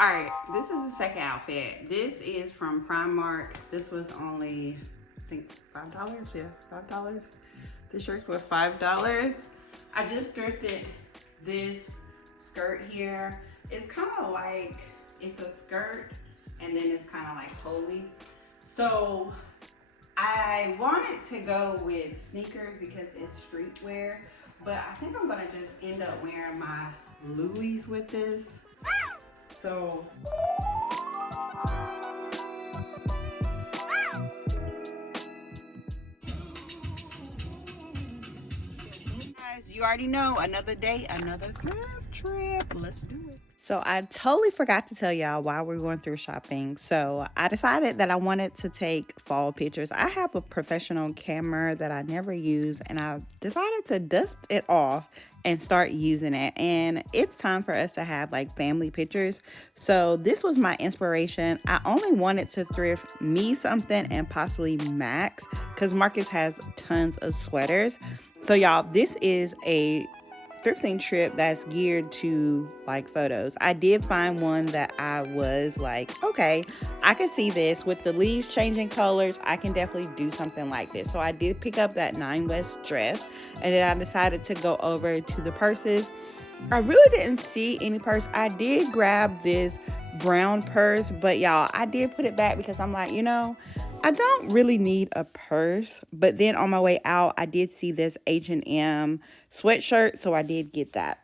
All right, this is the second outfit. This is from Primark. This was only, I think, $5. Yeah, $5. This shirt's worth $5. I just thrifted this skirt here. It's kind of like, it's a skirt and then it's kind of like holy. So I wanted to go with sneakers because it's streetwear, but I think I'm gonna just end up wearing my Louis with this. So guys, you already know, another day, another thrift trip. Let's do it. So I totally forgot to tell y'all while we're going through shopping. So I decided that I wanted to take fall pictures. I have a professional camera that I never use, and I decided to dust it off and start using it. And it's time for us to have like family pictures. So this was my inspiration. I only wanted to thrift me something and possibly Max, because Marcus has tons of sweaters. So y'all, this is a thrifting trip that's geared to like photos. I did find one that I was like, okay, I can see this with the leaves changing colors. I can definitely do something like this. So I did pick up that 9 West dress, and then I decided to go over to the purses. I really didn't see any purse. I did grab this brown purse, but y'all, I did put it back because I'm like, I don't really need a purse. But then on my way out, I did see this H&M sweatshirt, so I did get that.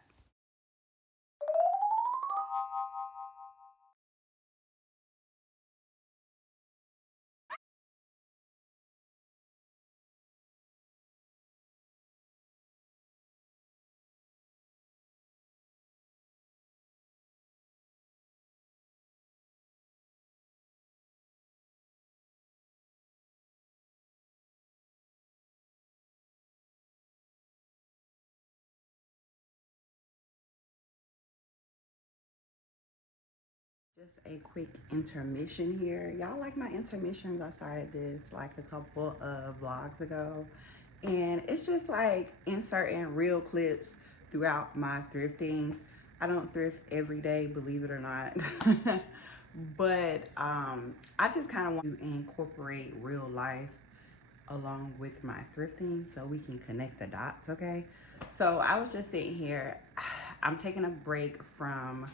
Just a quick intermission here. Y'all like my intermissions? I started this like a couple of vlogs ago. And it's just like inserting real clips throughout my thrifting. I don't thrift every day, believe it or not. But I just kind of want to incorporate real life along with my thrifting so we can connect the dots, okay? So I was just sitting here. I'm taking a break from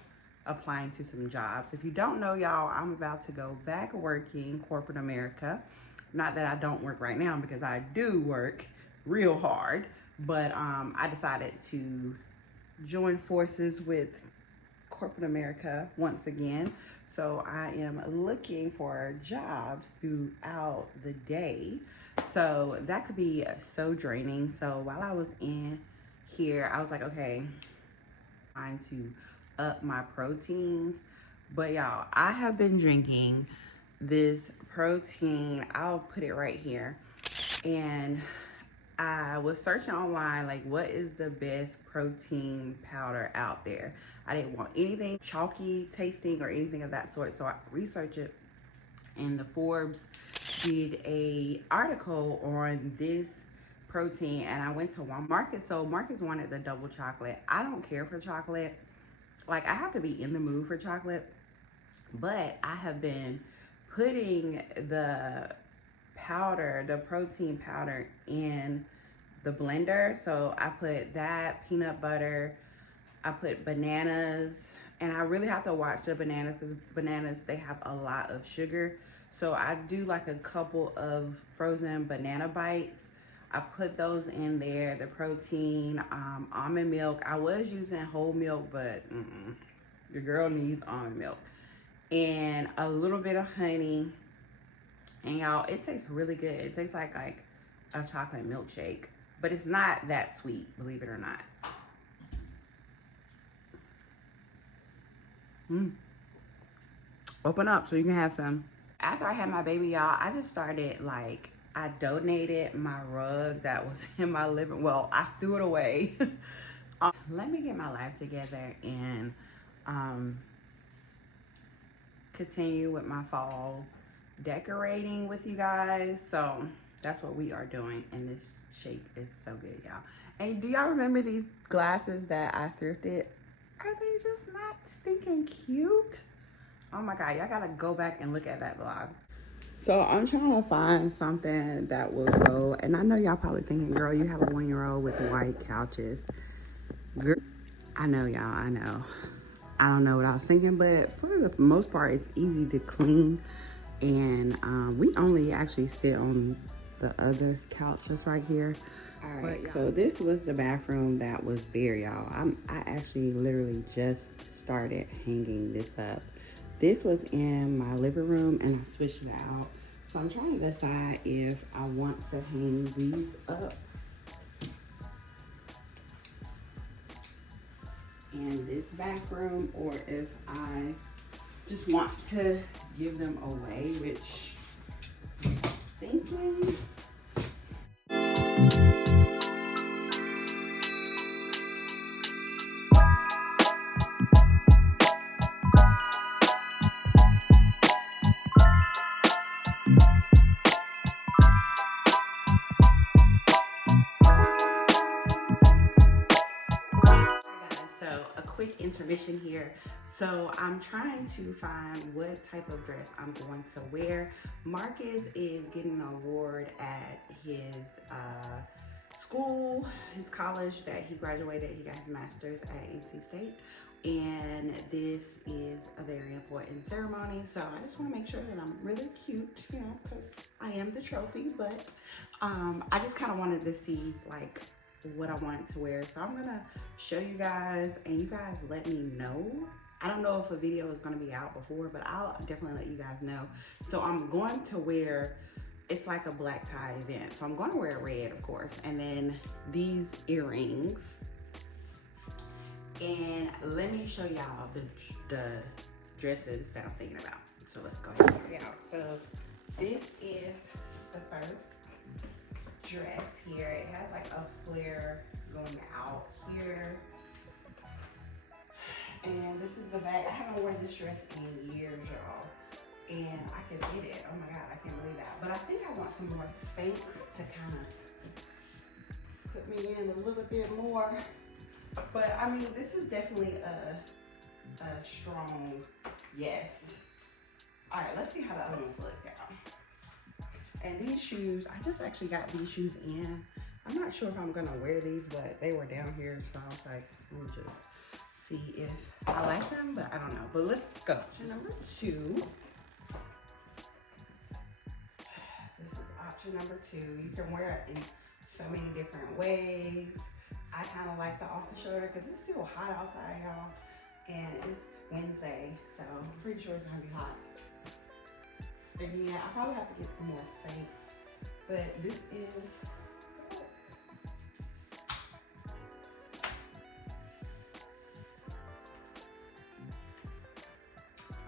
applying to some jobs. If you don't know, y'all, I'm about to go back working corporate America. Not that I don't work right now, because I do work real hard, but I decided to join forces with corporate America once again. So I am looking for jobs throughout the day. So that could be so draining. So while I was in here, I was like, okay, trying to up my proteins. But y'all, I have been drinking this protein. I'll put it right here. And I was searching online, like, what is the best protein powder out there? I didn't want anything chalky tasting or anything of that sort. So I researched it, and the Forbes did a article on this protein, and I went to Marcus. So Marcus wanted the double chocolate. I don't care for chocolate. Like, I have to be in the mood for chocolate, but I have been putting the powder, the protein powder, in the blender. So I put that, peanut butter, I put bananas, and I really have to watch the bananas because bananas, they have a lot of sugar. So I do like a couple of frozen banana bites. I put those in there, the protein, almond milk. I was using whole milk, but your girl needs almond milk. And a little bit of honey. And y'all, it tastes really good. It tastes like a chocolate milkshake, but it's not that sweet, believe it or not. Open up so you can have some. After I had my baby, y'all, I just started like, I donated my rug that was in my living. Well, I threw it away. Let me get my life together and continue with my fall decorating with you guys. So that's what we are doing, and this shake is so good, y'all. And do y'all remember these glasses that I thrifted? Are they just not stinking cute? Oh my God, y'all gotta go back and look at that vlog. So I'm trying to find something that will go, and I know y'all probably thinking, girl, you have a 1-year-old with white couches. Girl, I know y'all, I know. I don't know what I was thinking, but for the most part, it's easy to clean. And we only actually sit on the other couches right here. All right, so this was the bathroom that was bare, y'all. I actually literally just started hanging this up. This was in my living room and I switched it out. So I'm trying to decide if I want to hang these up in this bathroom or if I just want to give them away, which I'm thinking. So a quick intermission here. So I'm trying to find what type of dress I'm going to wear. Marcus is getting an award at his school, his college that he graduated. He got his master's at NC State. And this is a very important ceremony. So I just want to make sure that I'm really cute, you know, because I am the trophy. But I just kind of wanted to see like what I wanted to wear. So I'm gonna show you guys and you guys let me know. I don't know if a video is gonna be out before, but I'll definitely let you guys know. So I'm going to wear, it's like a black tie event. So I'm gonna wear red, of course, and then these earrings. And let me show y'all the dresses that I'm thinking about. So let's go ahead and figure it out. So this is the first dress here. It has like a flare going out here. And this is the back. I haven't worn this dress in years, y'all. And I can get it. Oh my God, I can't believe that. But I think I want some more Spanx to kind of put me in a little bit more. But I mean, this is definitely a strong yes. All right, let's see how the other ones look, y'all. And these shoes, I just actually got these shoes in. I'm not sure if I'm gonna wear these, but they were down here, so I was like, let me just see if I like them, but I don't know. But let's go. Option number 2. This is option number 2. You can wear it in so many different ways. I kind of like the off the shoulder because it's still hot outside, y'all. And it's Wednesday, so I'm pretty sure it's gonna be hot. And yeah, I probably have to get some more Spanx, but this is,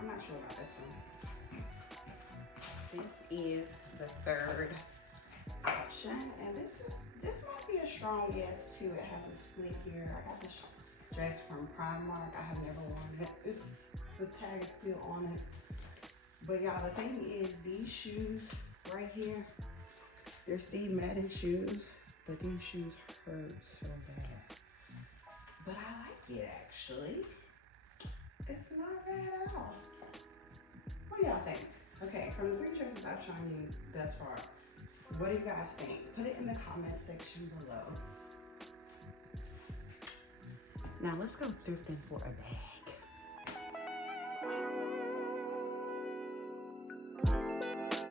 I'm not sure about this one. This is the third option, and this might be a strong yes too. It has a split here. I got this dress from Primark. I have never worn it. The tag is still on it. But y'all, the thing is, these shoes right here, they're Steve Madden shoes, but these shoes hurt so bad. But I like it actually. It's not bad at all. What do y'all think? Okay, from the 3 dresses I've shown you thus far, what do you guys think? Put it in the comment section below. Now let's go thrifting for a bag.